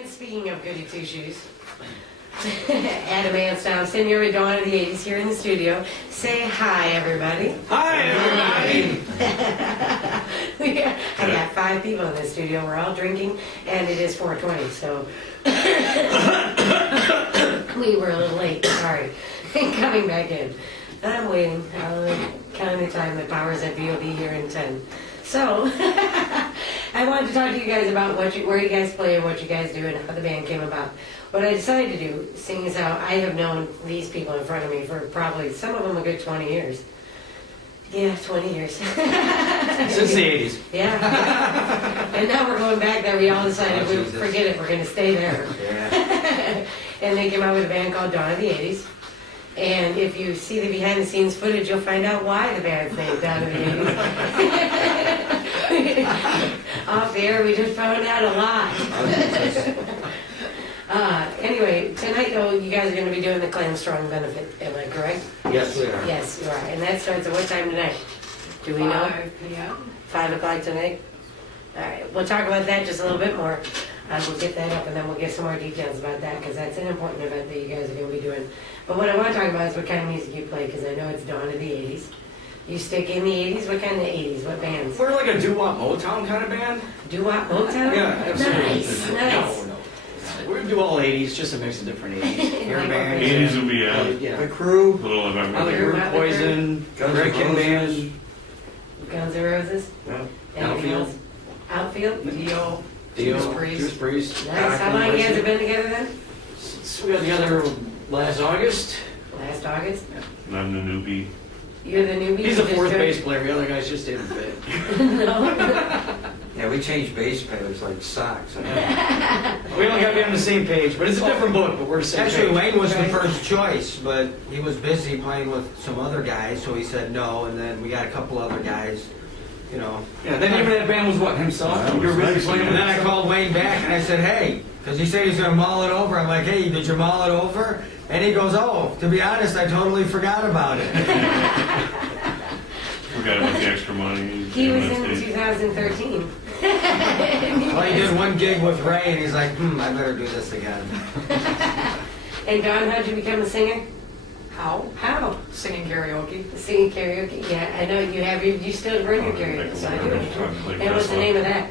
And speaking of goody two shoes, Adam Anstown, sitting here with Dawn of the 80s here in the studio. Say hi, everybody. Hi, everybody. I got 5 people in the studio. We're all drinking, and it is 4:20, so we were a little late. Sorry. Coming back in. I'm waiting. I'll count the time. The power's at VOD here in 10. So, I wanted to talk to you guys about where you guys play and what you guys do and how the band came about. What I decided to do, seeing as how I have known these people in front of me for probably, some of them a good 20 years. Yeah, 20 years. Since the 80s. Yeah. And now we're going back there. We all decided, forget it, we're going to stay there. Yeah. And they came out with a band called Dawn of the 80's. And if you see the behind the scenes footage, you'll find out why the band's named Dawn of the 80's. Off the air, we just found out a lot. Anyway, tonight though, you guys are going to be doing the Clan Strong benefit, am I correct? Yes, we are. Yes, you are. And that starts at what time tonight? Do we know? 5 p.m. 5 o'clock tonight? All right, we'll talk about that just a little bit more. We'll get that up and then we'll get some more details about that because that's an important event that you guys are going to be doing. But what I want to talk about is what kind of music you play because I know it's Dawn of the 80's. You stick in the 80's? What kind of 80's? What bands? We're like a doo-wop Motown kind of band. Doo-wop Motown? Yeah, absolutely. Nice. No. We do all 80s, just a mix of different 80s. Hair Like bands. 80s will be Yeah. The Crew, a little of Other everything. group, Motley Poison, Guns Red N' Kid Roses. Band. Guns N' Roses? Yeah. Anything Outfield. else? Outfield? Dio. Dio. Judas Priest. Judas Priest. Nice. How long you guys have been together then? So we got together last August. Last August? And I'm the newbie. You're the newbie? He's You a just fourth joined? bass player. The other guys just didn't fit. No. yeah, we changed bass players like socks. We only got to be on the same page, but it's a different book, but we're the same Actually, page. Wayne was the Right. first choice, but he was busy playing with some other guys, so he said no, and then we got a couple other guys, you know. Yeah, the name of that band was what, himself? That You were was busy nice. playing And with then I himself? called Wayne back and I said, hey, because he said he's going to mull it over. I'm like, hey, did you mull it over? And he goes, oh, to be honest, I totally forgot about it. Forgot about the extra money. He was in That's it. 2013. Well, he did one gig with Ray, and he's like, I better do this again. And Don, how'd you become a singer? How? How? Singing karaoke. Singing karaoke? Yeah, I know you have. You still run your karaoke, so I do. And what's the name of that?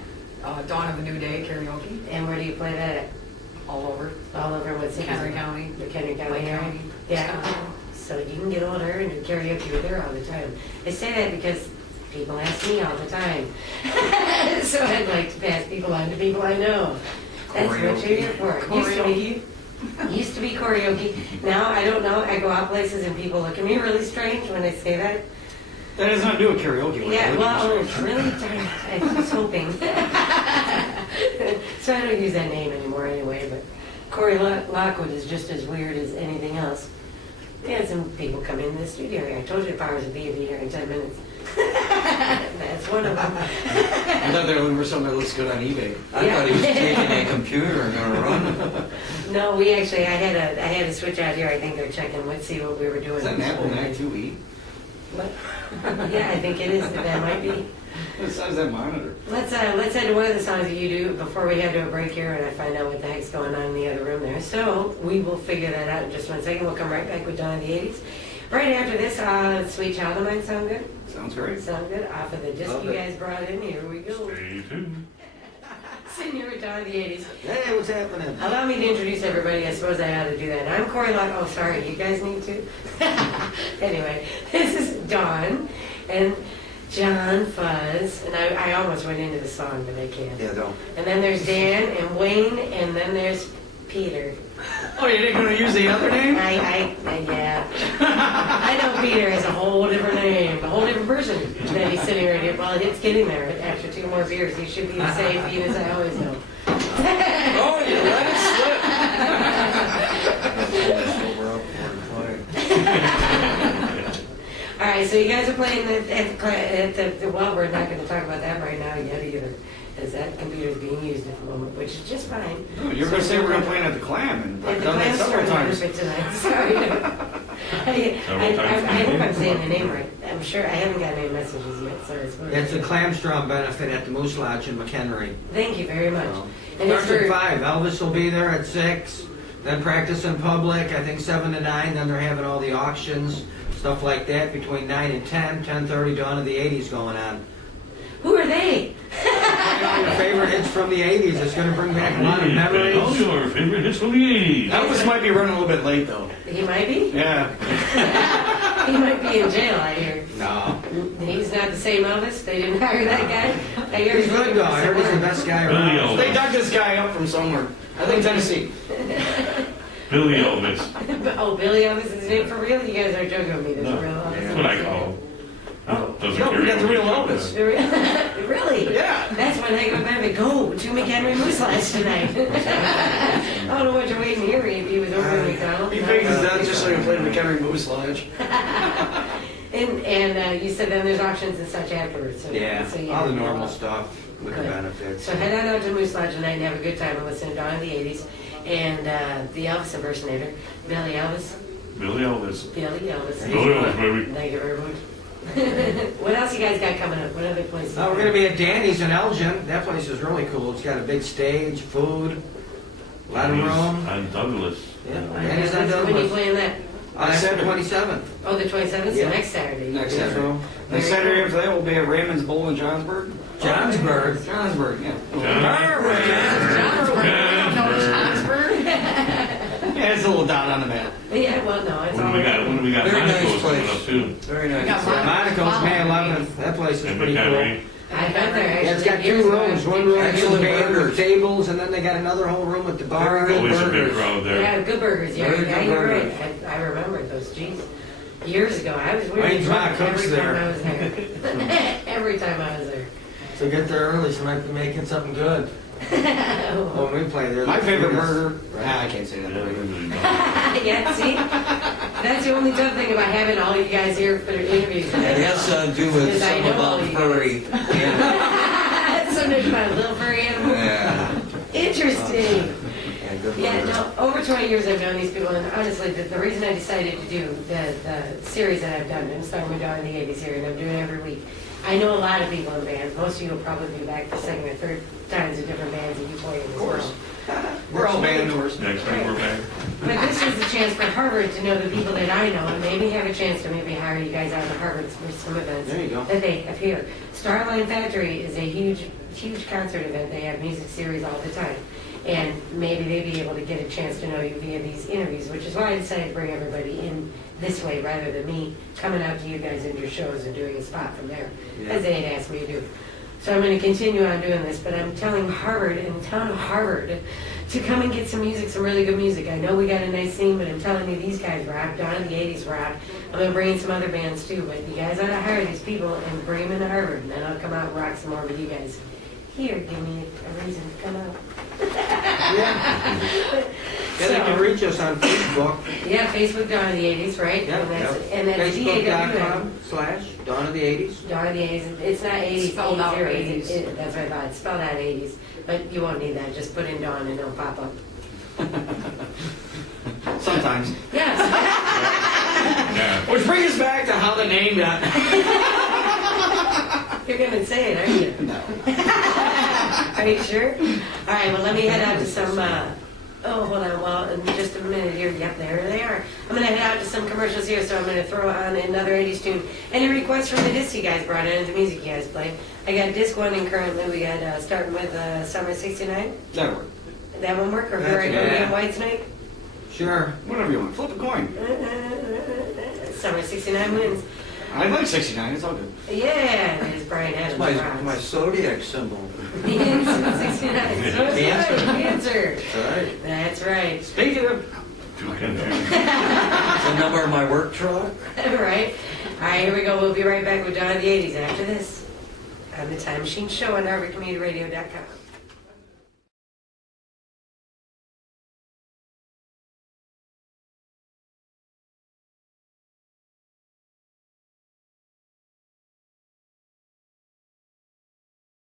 Dawn of a New Day karaoke. And where do you play that at? All over. All over what city? McHenry County. McHenry County Lake area? County. Yeah. Wisconsin. So you can get older and do karaoke with her all the time. I say that because people ask me all the time. So I'd like to pass people on to people I know. That's what you're here for. Used to be karaoke. Now I don't know. I go out places and people look at me really strange when I say that. That has nothing to do with karaoke. Yeah, well, really? Darn, I was hoping. So I don't use that name anymore anyway, but Cory Lockwood is just as weird as anything else. We had some people come in the studio here. I told you the powers would be here in 10 minutes. That's one of them. I thought they were looking for something that looks good on eBay. I thought he was taking a computer and gonna run it. No, we actually, I had a switch out here. I think they're checking. Let's see what we were doing. Is that an Apple Mac 2E? What? Yeah, I think it is. That might be. What size is that monitor? Let's head to one of the songs that you do before we head to a break here and I find out what the heck's going on in the other room there. So we will figure that out in just 1 second. We'll come right back with Dawn of the 80's. Right after this, Sweet Child of Mine sound good? Sounds great. Sound good? Off of the disc Love you it. guys brought in. Here we go. Stay tuned. Sitting here with Dawn of the 80's. Hey, what's happening? Allow me to introduce everybody. I suppose I ought to do that. I'm Cory Lockwood. Oh, sorry. You guys need to? Anyway, this is Dawn and John Fuzz. And I almost went into the song, but I can't. Yeah, don't. And then there's Dan and Wayne, and then there's Peter. Oh, you didn't going to use the other name? Yeah. I know Peter has a whole different name, a whole different person that he's sitting right here. Well, it's getting there after 2 more beers. He should be the same feet as I always know. Oh, you let it We're up for the play. All right, so you guys are playing at the well, we're not going to talk about that right now yet either, as that computer is being used at the moment, which is just fine. slip. No, you were going to say we're going to play it at the Clam, and At I've the done that Clam several Store times. benefit tonight. Sorry. I hope I'm saying the name right. I'm sure I haven't got any messages yet, so it's It's a Clamstrom benefit at the Moose Lodge in McHenry. Thank you very much. And it's Starts at for, 5. Elvis will be there at 6. Then practice in public, I think 7 to 9. Then they're having all the auctions, stuff like that, between 9 and 10. 10:30, Dawn of the 80s going on. who are they? Your favorite hits from the 80s. It's going to bring back a lot of All memories. your favorite hits from the 80s. Elvis might be running a little bit late though. He might be. Yeah. He might be in jail, I hear. No. He's not the same Elvis. They didn't hire that guy. I hear He's good though. I heard he's the best guy Billy around. They dug this guy up from somewhere. I think Tennessee. Billy Elvis. Oh, Billy Elvis is his name for real? You guys are joking with me. There's No, a real Elvis. that's what I call him. Oh. Doesn't No, we got the karaoke real show, Elvis. Really? Yeah. That's when I go back and go to McHenry Moose Lodge tonight. I don't know what you're waiting here. He was over at McDonald's. He faked his death just so he could play the McHenry Moose Lodge. And you said then there's auctions and such afterwards. So, Yeah, so you all the have- normal stuff with the Good. benefits. So head on out to Moose Lodge tonight and have a good time and listen to Dawn of the 80s and the Elvis impersonator, Billy Elvis. Billy Elvis. Billy Elvis. Billy Elvis, baby. Thank you very much. What else you guys got coming up? What other places? We're going to be at Danny's in Elgin. That place is really cool. It's got a big stage, food, a lot of He's room. on Douglas. Yeah, When Danny's on are you Douglas. playing that? That's the 27th. Oh, the 27th? Yeah. So next Saturday. Next Yeah. Saturday. Next Saturday after that will be at Raymond's Bowl in Johnsburg. Johnsburg. Johnsburg, yeah. Johnsburg. Yeah, it's a little down on the map. Yeah, well, no, it's When all do we got, when do we got Very nice Monaco's coming place. up too? Very nice. got one. Monaco's May 11th. That place is And pretty cool. McHenry. I've been there. Yeah, it's got actually, years two ago. rooms. One room is Excellent band burgers. with tables, and then they got another whole room with the bar. Very good. Always a big burgers. crowd there. Yeah, good burgers. Yeah, Very yeah, good you're burgers. right. I remember those. Jeez. Years ago, I was Wayne's Ma cooks every time there. I was there. Every time I was there. So get there early, so might be making something good. Oh. When we play there. My favorite yes. burger. Ah, I can't say that. Yeah, burger. really don't. Yeah, see? That's the only tough thing about having all you guys here for the interviews. It has to do with Because I something know all about you furry. Yeah. Sometimes about a little furry animal. Yeah. Interesting. Yeah, good Yeah, burgers. no, over 20 years I've known these people, and honestly, the reason I decided to do the series that I've done, I'm starting with Dawn in the 80s here, and I'm doing it every week. I know a lot of people in bands. Most of you will probably be back for second or third times in different bands that you play in as course. well. We're all band doors. Next week we're back. But this is a chance for Harvard to know the people that I know, and maybe have a chance to maybe hire you guys out of Harvard for some events There you go. that they have here. Starline Factory is a huge concert event. They have music series all the time. And maybe they'd be able to get a chance to know you via these interviews, which is why I decided to bring everybody in this way rather than me coming out to you guys at your shows and doing a spot from there, as they had asked me to do. So I'm going to continue on doing this, but I'm telling Harvard and the town of Harvard to come and get some music, some really good music. I know we got a nice scene, but I'm telling you, these guys rock. Dawn of the 80s rock. I'm going to bring in some other bands too, but you guys ought to hire these people and bring them into Harvard, and then I'll come out and rock some more with you guys. Here, give me a reason to come out. Yeah. And they can reach us on Facebook. Yeah, Facebook Dawn of the 80s, right? Yeah, And that's DAWN. Facebook.com/Dawn of the 80s. Dawn of the 80s. It's not 80s. Spelled out 80s. 80s. That's what I thought. It's spelled out 80s. But you won't need that. Just put in Dawn and it'll pop up. Sometimes. Yes. Yeah. Which brings us back to how the name got. You're going to say it, aren't you? No. Are you sure? All right, well, let me head out to some, oh, hold on, well, in just a minute here, yep, there they are. I'm going to head out to some commercials here, so I'm going to throw on another 80s tune. Any requests from the disc you guys brought in, the music you guys play? I got disc one in currently, we got, starting with Summer 69. That'll work. That one work, or That's Here I Go good. Again, White Snake? Sure. Whatever you want. Flip a coin. Summer 69 wins. I like 69. It's all good. Yeah, there's Brian Adams. My zodiac symbol. 69. So it's Cancer. right, Cancer. That's right. That's right. Speaking of, Two countries. It's the number of my work truck. Right. All right, here we go. We'll be right back with Dawn of the 80s after this on the Time Machine Show on HarvardCommunityRadio.com.